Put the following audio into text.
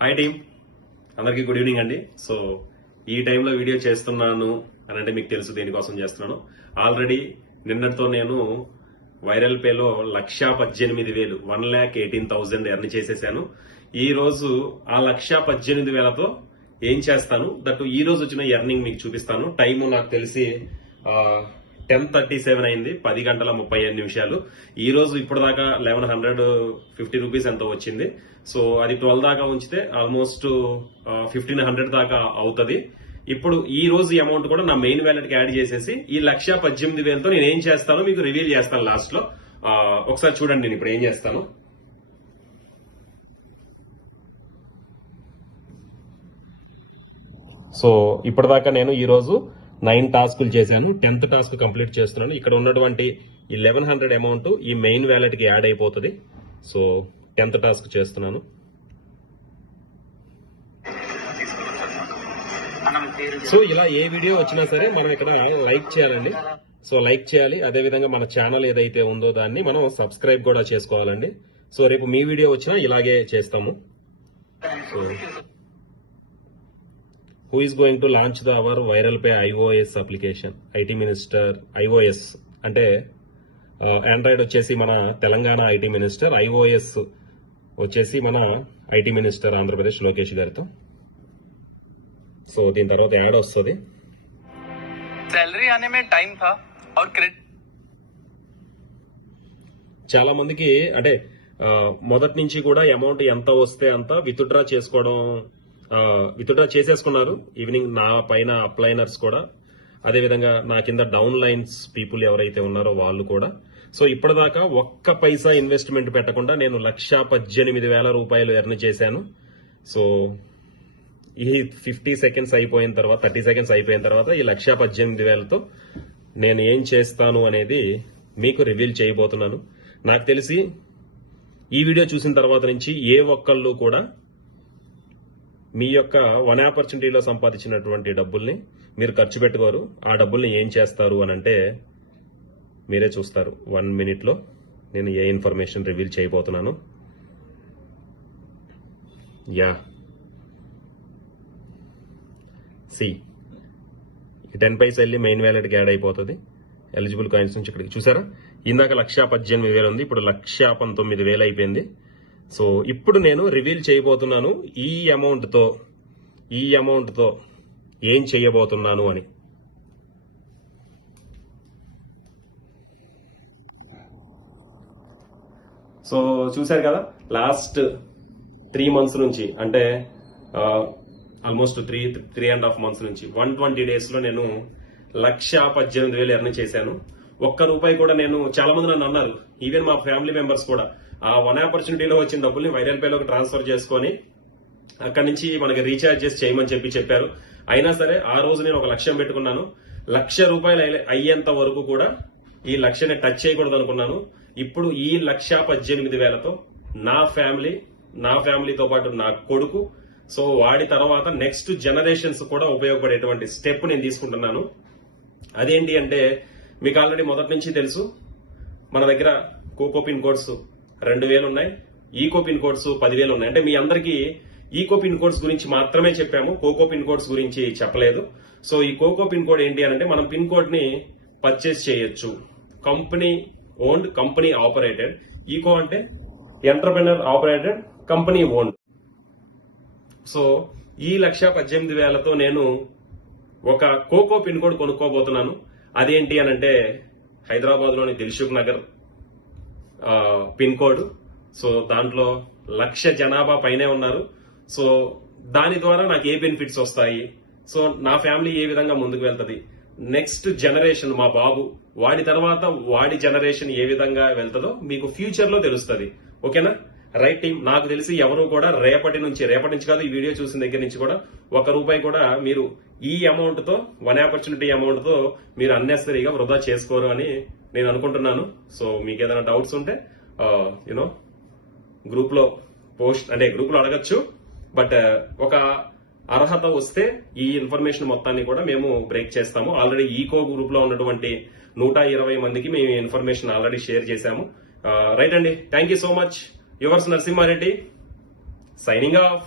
Hi team, అందరికీ good evening అండి. So ఈ టైంలో వీడియో చేస్తున్నాను అని అంటే మీకు తెలుసు దేనికోసం చేస్తున్నాను. ఆల్రెడీ నిన్నటితో నేను వైరల్ పేలో 1,18,000 1,18,000 ఎర్న్ చేసేసాను. ఈ రోజు ఆ 1,18,000తో ఏం చేస్తాను, దట్టు ఈ రోజు వచ్చిన ఎర్నింగ్ మీకు చూపిస్తాను. టైము నాకు తెలిసి 10:37 అయింది, 10 గంటల 35 నిమిషాలు. ఈ రోజు ఇప్పుడు దాకా 1,150 రూపీస్ ఎంతో వచ్చింది. సో అది 12 దాకా ఉంచితే ఆల్మోస్ట్ 1,500 దాకా అవుతుంది. ఇప్పుడు ఈ రోజు అమౌంట్ కూడా నా మెయిన్ వ్యాలెట్ కి యాడ్ చేసేసి ఈ 1,18,000తో నేను ఏం చేస్తానో మీకు రివీల్ చేస్తాను లాస్ట్ లో. ఒకసారి చూడండి నేను ఇప్పుడు ఏం చేస్తాను. సో ఇప్పటిదాకా నేను ఈ రోజు 9 టాస్కులు చేశాను. 10th టాస్క్ కంప్లీట్ చేస్తున్నాను. ఇక్కడ ఉన్నటువంటి ఈ 1,100 అమౌంట్ ఈ మెయిన్ వ్యాలెట్ కి యాడ్ అయిపోతుంది. సో 10th టాస్క్ చేస్తున్నాను. సో ఇలా ఏ వీడియో వచ్చినా సరే మనం ఇక్కడ లైక్ చేయాలండి. సో లైక్ చేయాలి. అదే విధంగా మన ఛానల్ ఏదైతే ఉందో దాన్ని మనం సబ్స్క్రైబ్ కూడా చేసుకోవాలండి. సో రేపు మీ వీడియో వచ్చినా ఇలాగే చేస్తాము. So who is going to launch the our viral pay iOS application? IT minister iOS అంటే ఆండ్రాయిడ్ వచ్చేసి మన తెలంగాణ ఐటీ మినిస్టర్, iOS వచ్చేసి మన ఐటీ మినిస్టర్ ఆంధ్రప్రదేశ్ లోకేష్ గారితో. సో దీని తర్వాత యాడ్ వస్తుంది. सैलरी आने में टाइम था और क्रेडिट చాలా మందికి అంటే మొదటి నుంచి కూడా అమౌంట్ ఎంత వస్తే అంత విత్డ్రా చేసేసుకున్నారు. ఈవినింగ్ నా పైన అప్లైనర్స్ కూడా, అదేవిధంగా నా కింద డౌన్ లైన్స్ పీపుల్ ఎవరైతే ఉన్నారో వాళ్ళు కూడా. సో ఇప్పటిదాకా ఒక్క పైసా ఇన్వెస్ట్మెంట్ పెట్టకుండా నేను 1,18,000 రూపాయలు ఎర్న్ చేశాను. సో ఈ 50 సెకండ్స్ అయిపోయిన తర్వాత, 30 సెకండ్స్ అయిపోయిన తర్వాత ఈ 1,18,000తో నేను ఏం చేస్తాను అనేది మీకు రివీల్ చేయబోతున్నాను. నాకు తెలిసి ఈ వీడియో చూసిన తర్వాత నుంచి ఏ ఒక్కళ్ళు కూడా మీ యొక్క వన్ ఆపర్చునిటీలో సంపాదించినటువంటి డబ్బుల్ని మీరు ఖర్చు పెట్టుకోరు. ఆ డబ్బుల్ని ఏం చేస్తారు అని అంటే మీరే చూస్తారు. 1 మినిట్లో నేను ఏ ఇన్ఫర్మేషన్ రివీల్ చేయబోతున్నాను. యా సి 10 పైసా వెళ్ళి మెయిన్ వ్యాలెట్కి యాడ్ అయిపోతుంది. ఎలిజిబుల్ కాయిన్స్ నుంచి ఇక్కడికి చూసారా, ఇందాక 1,18,000 ఉంది, ఇప్పుడు 1,19,000 అయిపోయింది. సో ఇప్పుడు నేను రివీల్ చేయబోతున్నాను ఈ అమౌంట్తో ఏం చేయబోతున్నాను అని. సో చూశారు కదా, లాస్ట్ 3 మంత్స్ నుంచి అంటే ఆల్మోస్ట్ 3.5 మంత్స్ నుంచి 120 డేస్ లో నేను 1,18,000 ఎర్న్ చేశాను. ఒక్క రూపాయి కూడా నేను, చాలా మంది నన్ను అన్నారు, ఈవెన్ మా ఫ్యామిలీ మెంబర్స్ కూడా, ఆ వన్ ఆపర్చునిటీలో వచ్చిన డబ్బుల్ని వైరల్ పేలోకి ట్రాన్స్ఫర్ చేసుకొని అక్కడి నుంచి మనకి రీఛార్జ్ చేసి చేయమని చెప్పారు. అయినా సరే ఆ రోజు నేను ఒక లక్ష్యం పెట్టుకున్నాను. 1,00,000 రూపాయలు అయ్యేంత వరకు కూడా ఈ లక్ష్యాన్ని టచ్ చేయకూడదు అనుకున్నాను. ఇప్పుడు ఈ 1,18,000తో నా ఫ్యామిలీతో పాటు నా కొడుకు, సో వాడి తర్వాత నెక్స్ట్ జనరేషన్స్ కూడా ఉపయోగపడేటువంటి స్టెప్ నేను తీసుకుంటున్నాను. అదేంటి అంటే మీకు ఆల్రెడీ మొదటి నుంచి తెలుసు, మన దగ్గర కోకో పిన్ కోడ్స్ 2,000 ఉన్నాయి, ఈకో పిన్ కోడ్స్ 10,000 ఉన్నాయి. అంటే మీ అందరికీ ఈకో పిన్ కోడ్స్ గురించి మాత్రమే చెప్పాము, కోకో పిన్ కోడ్స్ గురించి చెప్పలేదు. సో ఈ కోకో పిన్ కోడ్ ఏంటి అంటే మనం పిన్ కోడ్ ని పర్చేస్ చేయొచ్చు. Company owned, company operated. ECO అంటే entrepreneur operated, company owned. So ఈ 1,18,000తో నేను ఒక కోకో పిన్ కోడ్ కొనుక్కోబోతున్నాను. అదేంటి అనంటే హైదరాబాద్ లోని Dilsukh Nagar pin code. So దాంట్లో 1,00,000 జనాభా పైనే ఉన్నారు. సో దాని ద్వారా నాకు ఏ బెనిఫిట్స్ వస్తాయి, సో నా ఫ్యామిలీ ఏ విధంగా ముందుకు వెళ్తుంది, నెక్స్ట్ జనరేషన్ మా బాబు, వాడి తర్వాత వాడి జనరేషన్ ఏ విధంగా వెళ్తుందో మీకు ఫ్యూచర్ లో తెలుస్తుంది. ఓకేనా? Right team. నాకు తెలిసి ఎవరు కూడా రేపటి నుంచి కాదు, ఈ వీడియో చూసిన దగ్గర నుంచి కూడా 1 రూపాయి కూడా మీరు ఈ అమౌంట్ తో, వన్ ఆపర్చునిటీ అమౌంట్ తో మీరు అన్నెసరీగా వృధా చేసుకోరు అని నేను అనుకుంటున్నాను. సో మీకు ఏదైనా డౌట్స్ ఉంటే గ్రూప్ లో అడగచ్చు. బట్ ఒక అర్హత వస్తే ఈ ఇన్ఫర్మేషన్ మొత్తాన్ని కూడా మేము బ్రేక్ చేస్తాము. ఆల్రెడీ ఈకో గ్రూప్ లో ఉన్నటువంటి 120 మందికి మేము ఇన్ఫర్మేషన్ ఆల్రెడీ షేర్ చేశాము. రైట్ అండి, thank you so much. Yours Narasimha Reddy signing of.